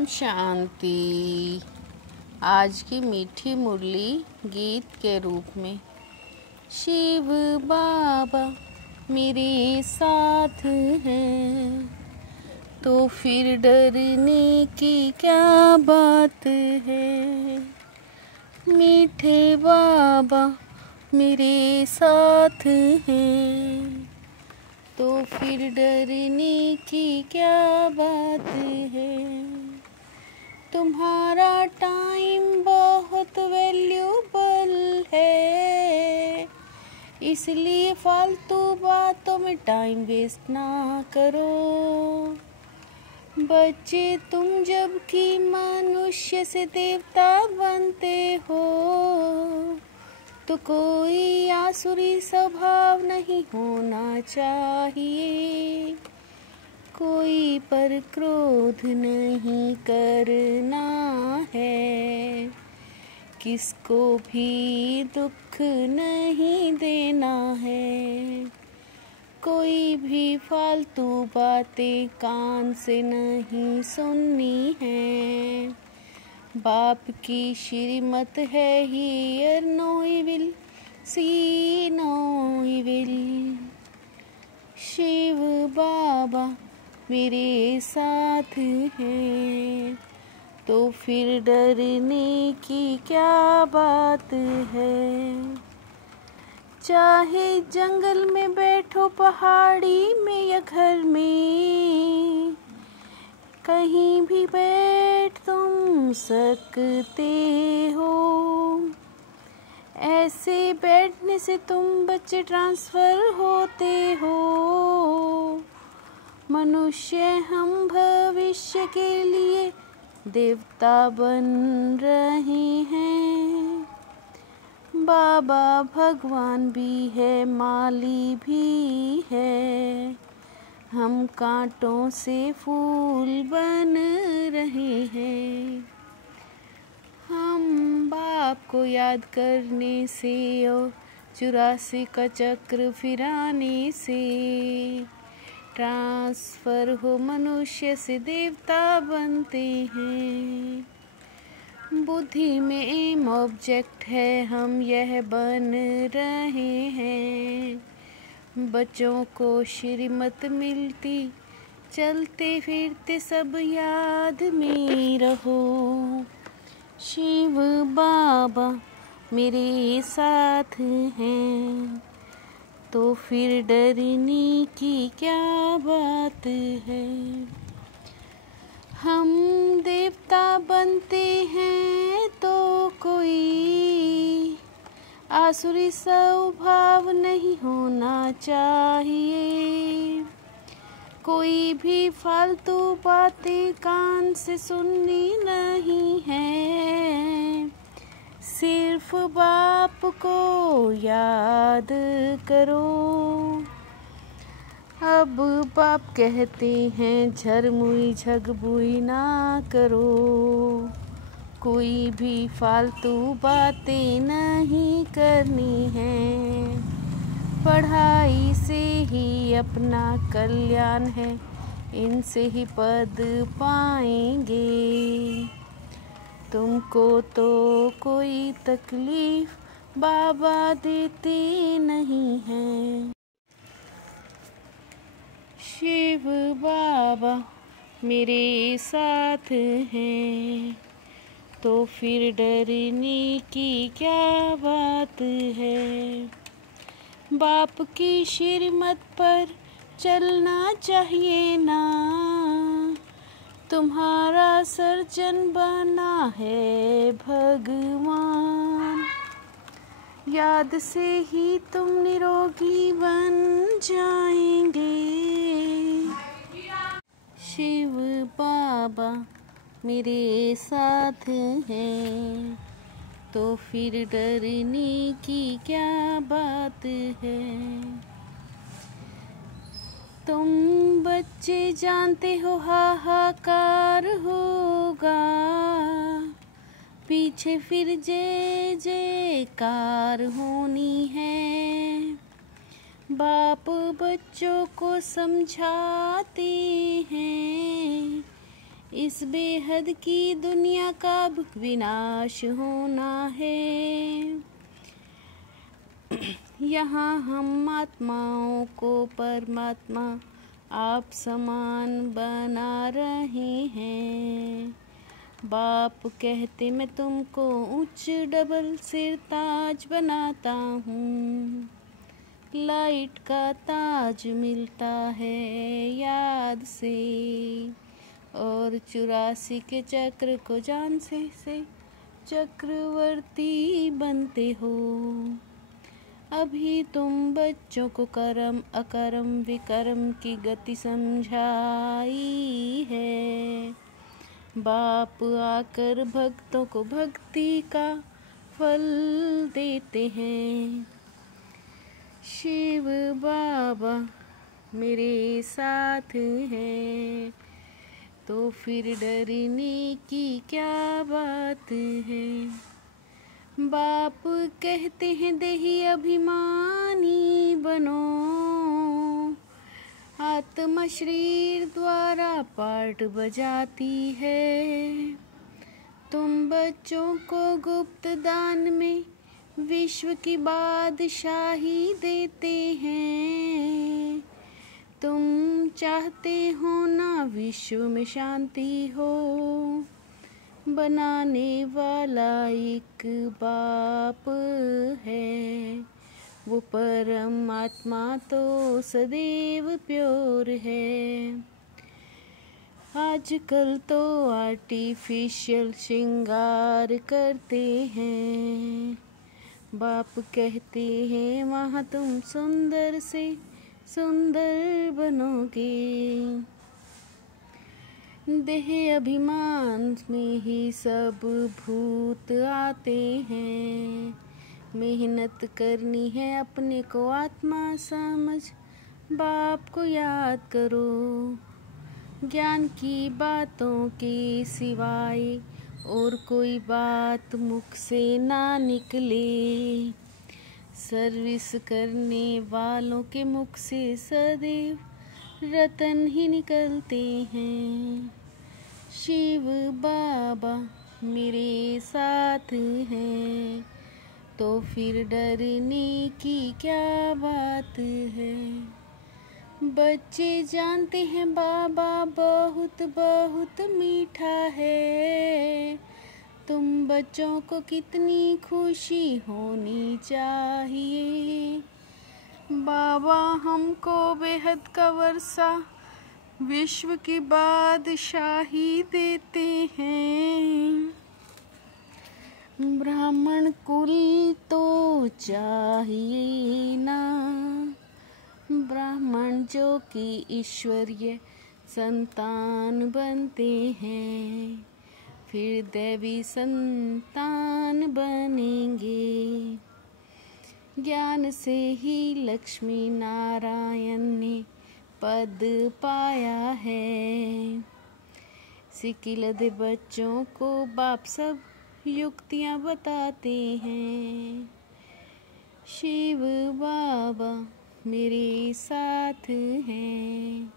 ओम शांति। आज की मीठी मुरली गीत के रूप में। शिव बाबा मेरे साथ हैं तो फिर डरने की क्या बात है। मीठे बाबा मेरे साथ हैं तो फिर डरने की क्या बात है। तुम्हारा टाइम बहुत वैल्यूबल है, इसलिए फालतू बातों में टाइम वेस्ट ना करो। बच्चे तुम जबकि मनुष्य से देवता बनते हो तो कोई आसुरी स्वभाव नहीं होना चाहिए। कोई पर क्रोध नहीं करना है, किसको भी दुख नहीं देना है। कोई भी फालतू बातें कान से नहीं सुननी है। बाप की श्रीमत है hear no evil see no evil. Shiv Baba मेरे साथ हैं तो फिर डरने की क्या बात है। चाहे जंगल में बैठो, पहाड़ी में या घर में, कहीं भी बैठ तुम सकते हो। ऐसे बैठने से तुम बच्चे ट्रांसफर होते हो। मनुष्य हम भविष्य के लिए देवता बन रहे हैं। बाबा भगवान भी है, माली भी है। हम कांटों से फूल बन रहे हैं। हम बाप को याद करने से और 84 का चक्र फिराने से ट्रांसफर हो मनुष्य से देवता बनते हैं। बुद्धि में एम ऑब्जेक्ट है, हम यह बन रहे हैं। बच्चों को श्रीमत मिलती, चलते फिरते सब याद में रहो। शिव बाबा मेरे साथ हैं तो फिर डरने की क्या बात है। हम देवता बनते हैं तो कोई आसुरी स्वभाव नहीं होना चाहिए। कोई भी फालतू बातें कान से सुननी नहीं है। सिर्फ बाप को याद करो। अब बाप कहते हैं झरमुई झगबुई ना करो। कोई भी फालतू बातें नहीं करनी है। पढ़ाई से ही अपना कल्याण है, इनसे ही पद पाएंगे। तुमको तो कोई तकलीफ बाबा देते नहीं है। शिव बाबा मेरे साथ हैं तो फिर डरने की क्या बात है। बाप की श्रीमत पर चलना चाहिए ना। तुम्हारा सर्जन बना है भगवान। याद से ही तुम निरोगी बन जाएंगे। शिव बाबा मेरे साथ हैं तो फिर डरने की क्या बात है। तुम बच्चे जानते हो हाहाकार होगा, पीछे फिर जय जयकार होनी है। बाप बच्चों को समझाते हैं इस बेहद की दुनिया का विनाश होना है। यहाँ हम आत्माओं को परमात्मा आप समान बना रहे हैं। बाप कहते मैं तुमको उच्च डबल सिर ताज बनाता हूँ। लाइट का ताज मिलता है याद से, और 84 के चक्र को जान से चक्रवर्ती बनते हो। अभी तुम बच्चों को कर्म अकर्म विकर्म की गति समझाई है। बाप आकर भक्तों को भक्ति का फल देते हैं। शिव बाबा मेरे साथ हैं, तो फिर डरने की क्या बात है। बाप कहते हैं देही अभिमानी बनो, आत्मा शरीर द्वारा पार्ट बजाती है। तुम बच्चों को गुप्त दान में विश्व की बादशाही देते हैं। तुम चाहते हो ना विश्व में शांति हो, बनाने वाला एक बाप है। वो परमात्मा तो सदैव प्योर है। आजकल तो आर्टिफिशियल श्रृंगार करते हैं। बाप कहते हैं वहाँ तुम सुंदर से सुंदर बनोगे। देह अभिमान में ही सब भूत आते हैं। मेहनत करनी है अपने को आत्मा समझ, बाप को याद करो। ज्ञान की बातों के सिवाय और कोई बात मुख से ना निकले। सर्विस करने वालों के मुख से सदैव रतन ही निकलते हैं। शिव बाबा मेरे साथ हैं, तो फिर डरने की क्या बात है। बच्चे जानते हैं बाबा बहुत बहुत मीठा है। तुम बच्चों को कितनी खुशी होनी चाहिए। बाबा हमको बेहद का वर्षा विश्व की बादशाही देते हैं। ब्राह्मण कुल तो चाहिए ना, ब्राह्मण जो कि ईश्वरीय संतान बनते हैं, फिर देवी संतान बनेंगे। ज्ञान से ही लक्ष्मी नारायण ने पद पाया है। सिकिलद बच्चों को बाप सब युक्तियाँ बताते हैं। शिव बाबा मेरे साथ हैं,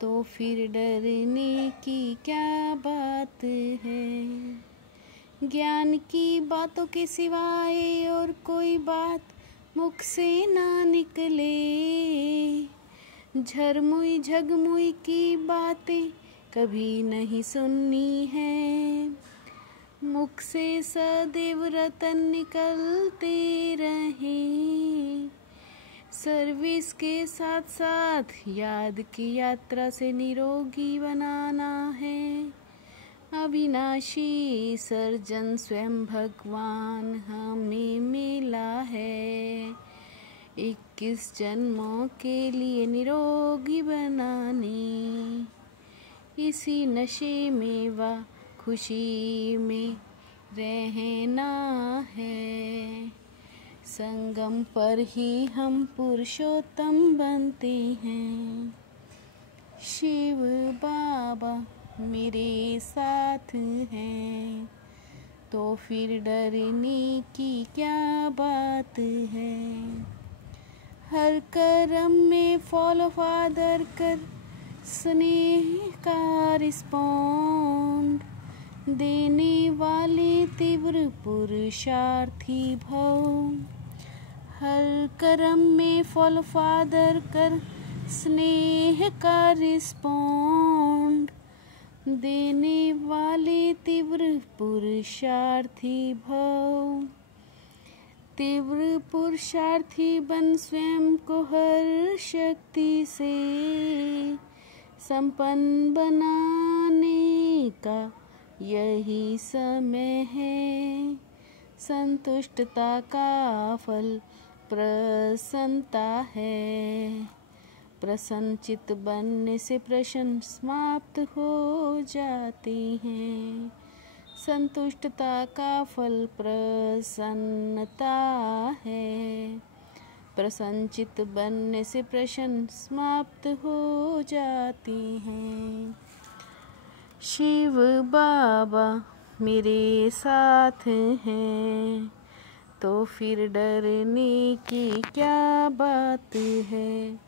तो फिर डरने की क्या बात है। ज्ञान की बातों के सिवाय और कोई बात मुख से ना निकले। झरमुई झगमुई की बातें कभी नहीं सुननी है। मुख से सदैव रतन निकलते रहे। सर्विस के साथ साथ याद की यात्रा से निरोगी बनाना है। अविनाशी सर्जन स्वयं भगवान हमें मिला है। 21 जन्मों के लिए निरोगी बनाने, इसी नशे में व खुशी में रहना है। संगम पर ही हम पुरुषोत्तम बनते हैं। शिव बाबा मेरे साथ हैं, तो फिर डरने की क्या बात है। हर कर्म में फॉलो फादर कर स्नेह का रिस्पॉन्ड देने वाले तीव्र पुरुषार्थी भव। हर कर्म में फॉलो फादर कर स्नेह का रिस्पॉन्ड देने वाले तीव्र पुरुषार्थी भव। तीव्र पुरुषार्थी बन स्वयं को हर शक्ति से संपन्न बनाने का यही समय है। संतुष्टता का फल प्रसन्नता है। प्रसन्नचित बनने से प्रश्न समाप्त हो जाते हैं। संतुष्टता का फल प्रसन्नता है। प्रसन्नचित बनने से प्रश्न समाप्त हो जाते हैं। शिव बाबा मेरे साथ हैं तो फिर डरने की क्या बात है।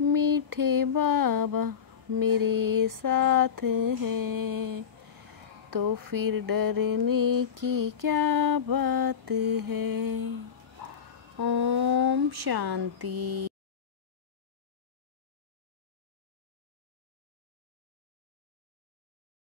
मीठे बाबा मेरे साथ हैं तो फिर डरने की क्या बात है। ओम शांति।